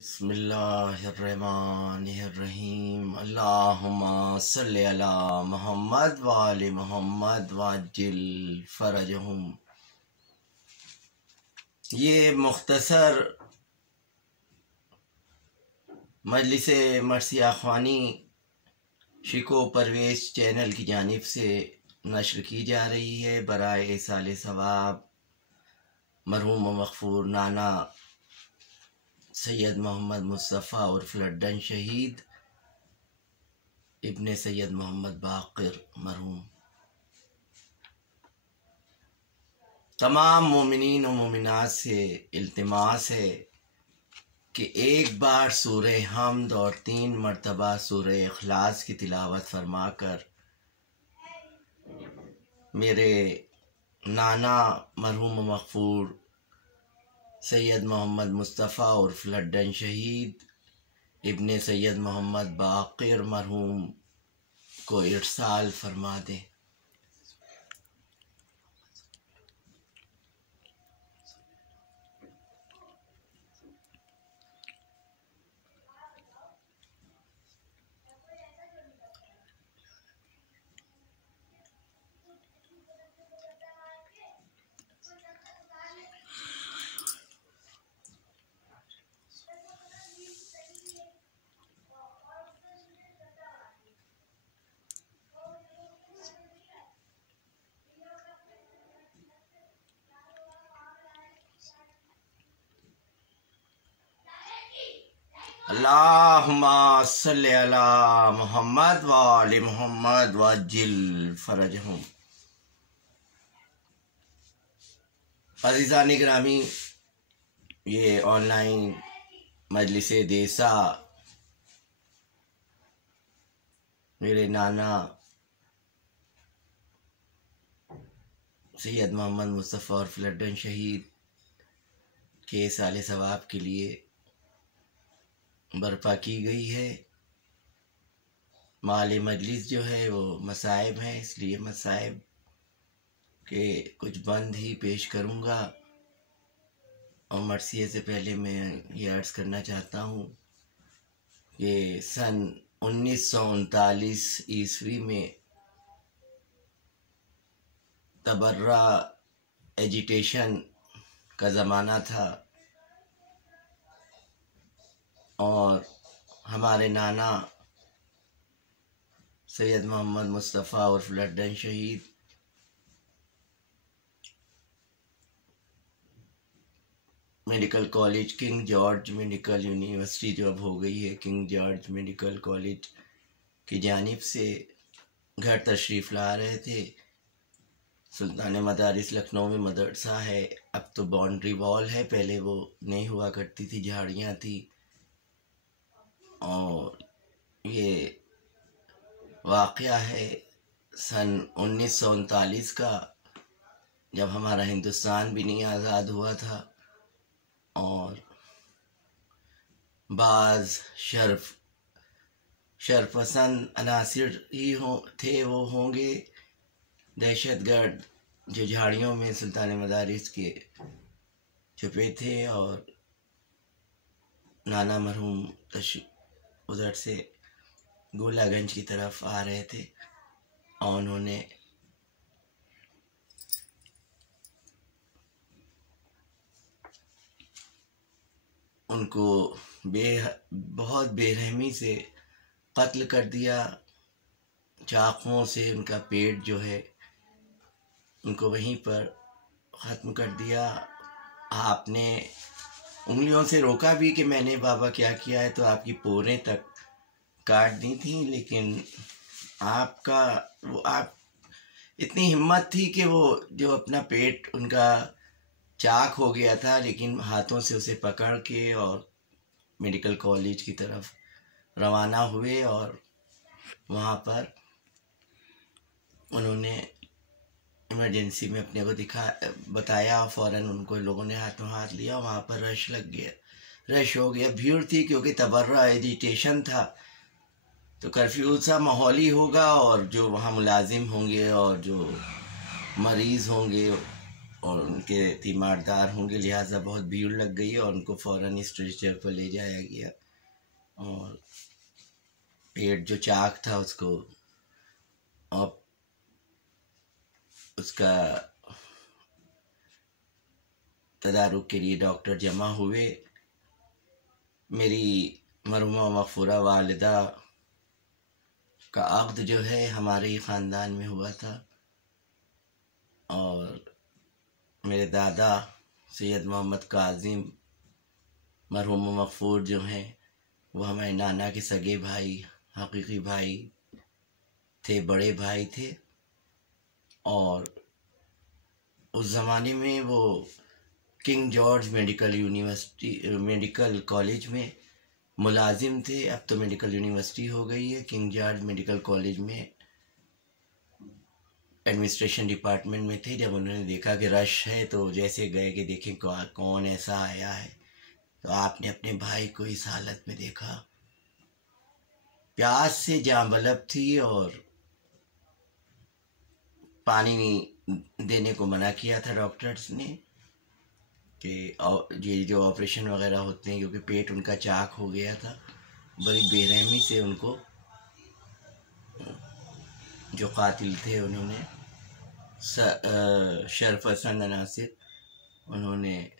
बिस्मिल्लाहिर्रहमानिर्रहीम। अल्लाहुम्मा सल्लि अला मुहम्मद व आलि मुहम्मद वअज्जिल फरजहुम। ये मुख्तसर मजलिस मर्सिया ख़्वानी शिको परवेज़ चैनल की जानिब से नश्र की जा रही है बराए इसाले सवाब मरहूम व मग़फ़ूर नाना सैयद मोहम्मद मुस्तफ़ा उर्फ़ लड्डन शहीद इब्ने सैयद मोहम्मद बाक़िर मरहूम। तमाम मोमिनीन व मोमिनात से इल्तिमास है कि एक बार सूरह हम्द और 3 मरतबा सूरह इखलास की तिलावत फरमाकर मेरे नाना मरहूम मग़फ़ूर सैयद मोहम्मद मुस्तफ़ा उर्फ़ लड्डन शहीद इब्ने सैयद मोहम्मद बाक़िर मरहूम को इरसाल फरमा दें। अल्लाहुम्मा सल्लि अला मुहम्मद व आलि मुहम्मद वअज्जिल फरजहुम। अज़ीज़ान गिरामी, ये ऑनलाइन मजलिस देसा मेरे नाना सैयद मोहम्मद मुस्तफ़ा और लड्डन शहीद के साले सवाब के लिए बर्पा की गई है। माले मजलिस जो है वो मसाइब हैं, इसलिए मसाइब के कुछ बंद ही पेश करूँगा। और मरसिए से पहले मैं ये अर्ज़ करना चाहता हूँ कि सन 1939 ईस्वी में तबर्रा एजिटेशन का ज़माना था और हमारे नाना सैयद मोहम्मद मुस्तफ़ा उर्फ़ लड्डन शहीद medical college king George medical university जो अब हो गई है किंग जॉर्ज मेडिकल कॉलेज की जानिब से घर तशरीफ़ ला रहे थे। सुल्तान मदारिस लखनऊ में मदरसा है, अब तो बाउंड्री वॉल है, पहले वो नहीं हुआ करती थी, झाड़ियाँ थी। और ये वाक़या है सन 1939 का, जब हमारा हिंदुस्तान भी नहीं आज़ाद हुआ था और बाज़ शरपसंद अनासिर ही थे, वो होंगे दहशतगर्द जो झाड़ियों में सुल्तान मदारिस के छुपे थे और नाना मरहूम उधर से गोलागंज की तरफ आ रहे थे और उन्होंने उनको बहुत बेरहमी से कत्ल कर दिया। चाकुओं से उनका पेट जो है उनको वहीं पर ख़त्म कर दिया। आपने उंगलियों से रोका भी कि मैंने बाबा क्या किया है, तो आपकी पोरें तक काट दी थी, लेकिन आप इतनी हिम्मत थी कि वो जो अपना पेट उनका चाक हो गया था, लेकिन हाथों से उसे पकड़ के और मेडिकल कॉलेज की तरफ रवाना हुए और वहाँ पर उन्होंने इमरजेंसी में अपने को बताया। फ़ौरन उनको लोगों ने हाथों हाथ लिया, वहाँ पर रश हो गया, भीड़ थी क्योंकि तबर्रा एजिटेशन था, तो कर्फ्यू सा माहौल ही होगा और जो वहाँ मुलाजिम होंगे और जो मरीज़ होंगे और उनके तीमारदार होंगे, लिहाजा बहुत भीड़ लग गई और उनको फ़ौरन स्ट्रेचर पर ले जाया गया। और पेट जो चाक था उसको और उसका तदारुक के लिए डॉक्टर जमा हुए। मेरी मरहुमा मग़फ़ूरा वालिदा का अक़्द जो है हमारे ही ख़ानदान में हुआ था और मेरे दादा सैयद मोहम्मद काज़िम मरहूम मग़फ़ूर जो हैं वो हमारे नाना के सगे भाई, हकीकी भाई थे, बड़े भाई थे। और उस ज़माने में वो किंग जॉर्ज मेडिकल कॉलेज में मुलाजिम थे। अब तो मेडिकल यूनिवर्सिटी हो गई है। किंग जॉर्ज मेडिकल कॉलेज में एडमिनिस्ट्रेशन डिपार्टमेंट में थे। जब उन्होंने देखा कि रश है तो जैसे गए कि देखें कौन ऐसा आया है, तो आपने अपने भाई को इस हालत में देखा। प्यास से जांबलब थी और पानी देने को मना किया था डॉक्टर्स ने कि ये जो ऑपरेशन वगैरह होते हैं, क्योंकि पेट उनका चाक हो गया था। बड़ी बेरहमी से उनको जो कातिल थे उन्होंने शरफ हसन अनासिर उन्होंने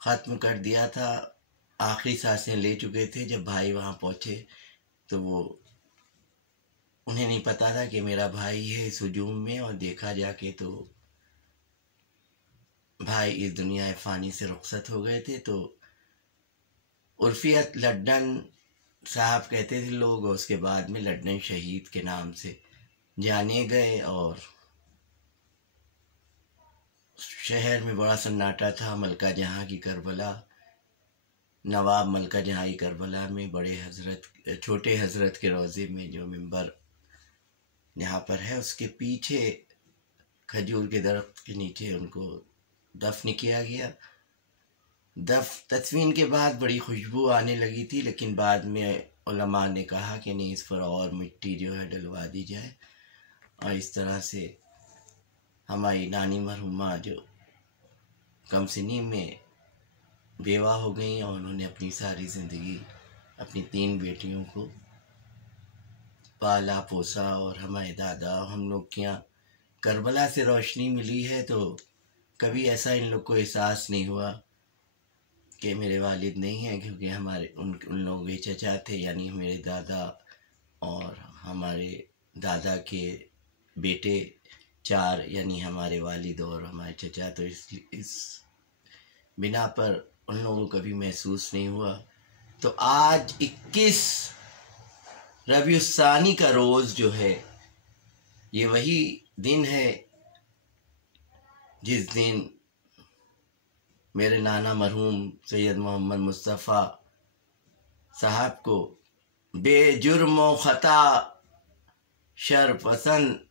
ख़त्म कर दिया था। आखिरी सांसें ले चुके थे। जब भाई वहाँ पहुँचे तो वो उन्हें नहीं पता था कि मेरा भाई है इस हुजूम में, और देखा जाके तो भाई इस दुनिया फ़ानी से रुखसत हो गए थे। तो उर्फियत लड्डन साहब कहते थे लोग, और उसके बाद में लड्डन शहीद के नाम से जाने गए। और शहर में बड़ा सन्नाटा था। मलका जहाँ की करबला, नवाब मलका जहाँ की करबला में छोटे हजरत के रोज़े में जो मिंबर यहाँ पर है, उसके पीछे खजूर के दरख्त के नीचे उनको दफन किया गया। तदफीन के बाद बड़ी खुशबू आने लगी थी, लेकिन बाद में उलमा ने कहा कि नहीं, इस पर और मिट्टी जो है डलवा दी जाए। और इस तरह से हमारी नानी मरहुमा जो कम सिनी में बेवा हो गई और उन्होंने अपनी सारी ज़िंदगी अपनी 3 बेटियों को पाला पोसा। और हमारे दादा हम लोग के यहाँ करबला से रोशनी मिली है, तो कभी ऐसा इन लोग को एहसास नहीं हुआ कि मेरे वालिद नहीं हैं, क्योंकि हमारे उन लोगों के चचा थे, यानी मेरे दादा और हमारे दादा के बेटे 4, यानी हमारे वालिद और हमारे चचा। तो इस बिना पर उन लोगों को कभी महसूस नहीं हुआ। तो आज 21 रबीउल सानी का रोज़ जो है, ये वही दिन है जिस दिन मेरे नाना मरहूम सैयद मोहम्मद मुस्तफ़ा साहब को बेजुर्म व ख़ता शरपसंद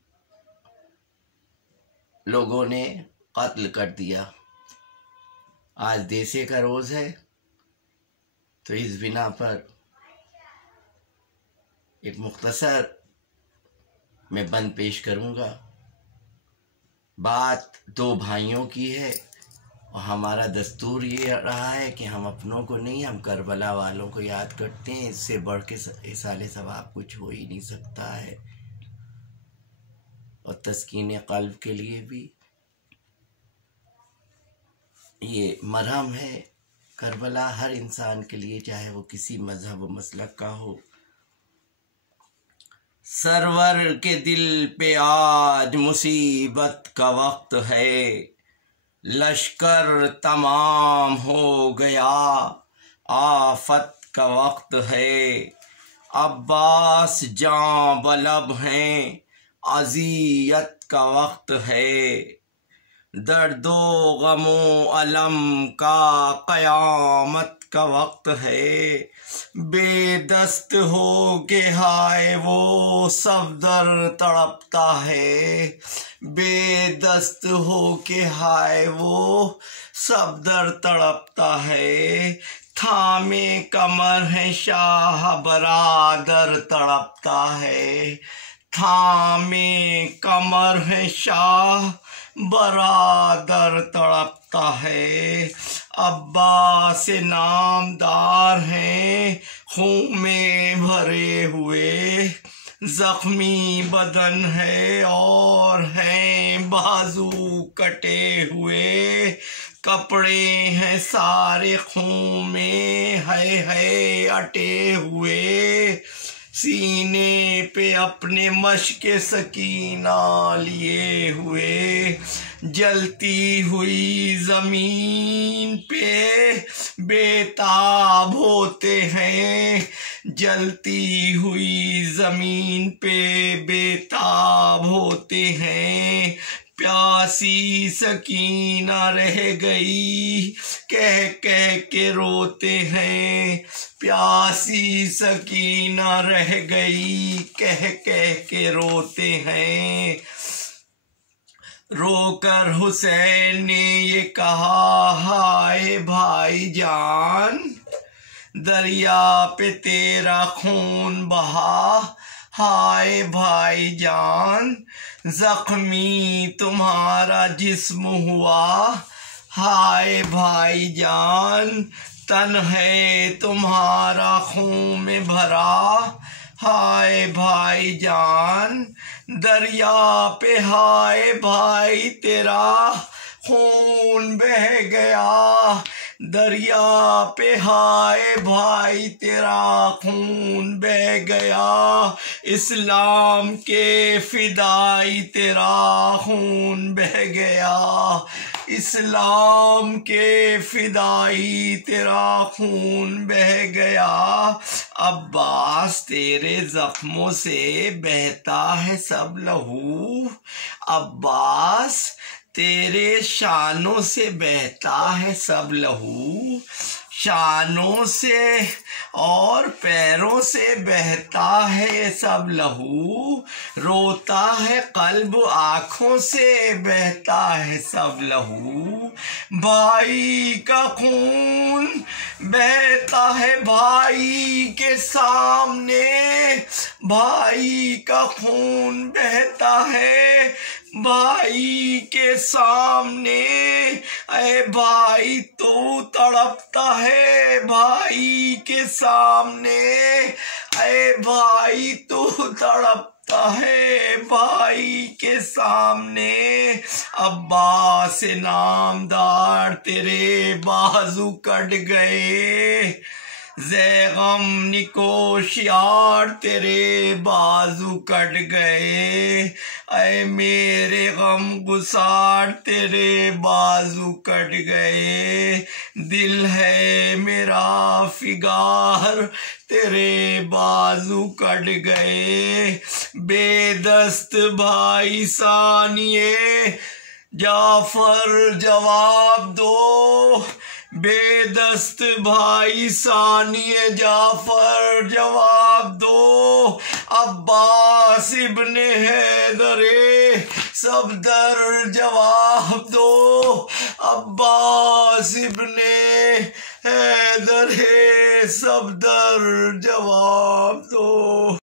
लोगों ने कत्ल कर दिया। आज देसे का रोज़ है, तो इस बिना पर एक मुख्तसर मैं बंद पेश करूँगा। बात 2 भाइयों की है और हमारा दस्तूर ये रहा है कि हम अपनों को नहीं, हम करबला वालों को याद करते हैं। इससे बढ़ के इसाले सवाब कुछ हो ही नहीं सकता है। और तस्कीन क़ल्ब के लिए भी ये मरहम है। करबला हर इंसान के लिए, चाहे वो किसी मजहब व मसलक का हो। सरवर के दिल पे आज मुसीबत का वक्त है, लश्कर तमाम हो गया आफत का वक्त है। अब्बास जां बलब हैं, अज़ियत का वक्त है। दर्दो गमो अलम का क़यामत का वक्त है। बेदस्त हो के हाय वो सफदर तड़पता है। बेदस्त हो के हाय वो सफदर तड़पता है। थामे कमर है शाह बरादर तड़पता है। थामे कमर है शाह बरादर तड़पता है। अब्बा से नामदार हैं खून में भरे हुए, जख्मी बदन है और हैं बाजू कटे हुए। कपड़े हैं सारे खून में है अटे हुए। सीने पे अपने मशके सकीना लिए हुए। जलती हुई जमीन पे बेताब होते हैं। जलती हुई जमीन पे बेताब होते हैं। प्यासी सकीना रह गई कह कह के रोते हैं। प्यासी सकीना रह गई कह कह के रोते हैं। रोकर हुसैन ने ये कहा हाय भाईजान, दरिया पे तेरा खून बहा। हाय भाईजान, जख्मी तुम्हारा जिस्म हुआ। हाय भाईजान, तन है तुम्हारा खून में भरा। हाय भाईजान, दरिया पे हाय भाई तेरा खून बह गया। दरिया पे हाय भाई तेरा खून बह गया। इस्लाम के फिदाई तेरा खून बह गया। इस्लाम के फिदाई तेरा खून बह गया। अब्बास तेरे जख्मों से बहता है सब लहू। अब्बास तेरे शानों से बहता है सब लहू। शानों से और पैरों से बहता है सब लहू। रोता है कल्ब आँखों से बहता है सब लहू। भाई का खून बहता है भाई के सामने। भाई का खून बहता है भाई के सामने। ऐ भाई तू तड़पता है भाई के सामने। ऐ भाई तू तड़पता है भाई के सामने। अब्बास से नामदार तेरे बाजू कट गए। ज़ैगम निकोशियार तेरे बाजू कट गए। ऐ मेरे गम गुसार तेरे बाजू कट गए। दिल है मेरा फिगार तेरे बाजू कट गए। बेदस्त भाई सानिए जाफर जवाब दो। बेदस्त भाई सानिए जाफर जवाब दो। अब्बास इब्ने हैदरे सफदर जवाब दो। अब्बास इब्ने हैदरे सफदर जवाब दो।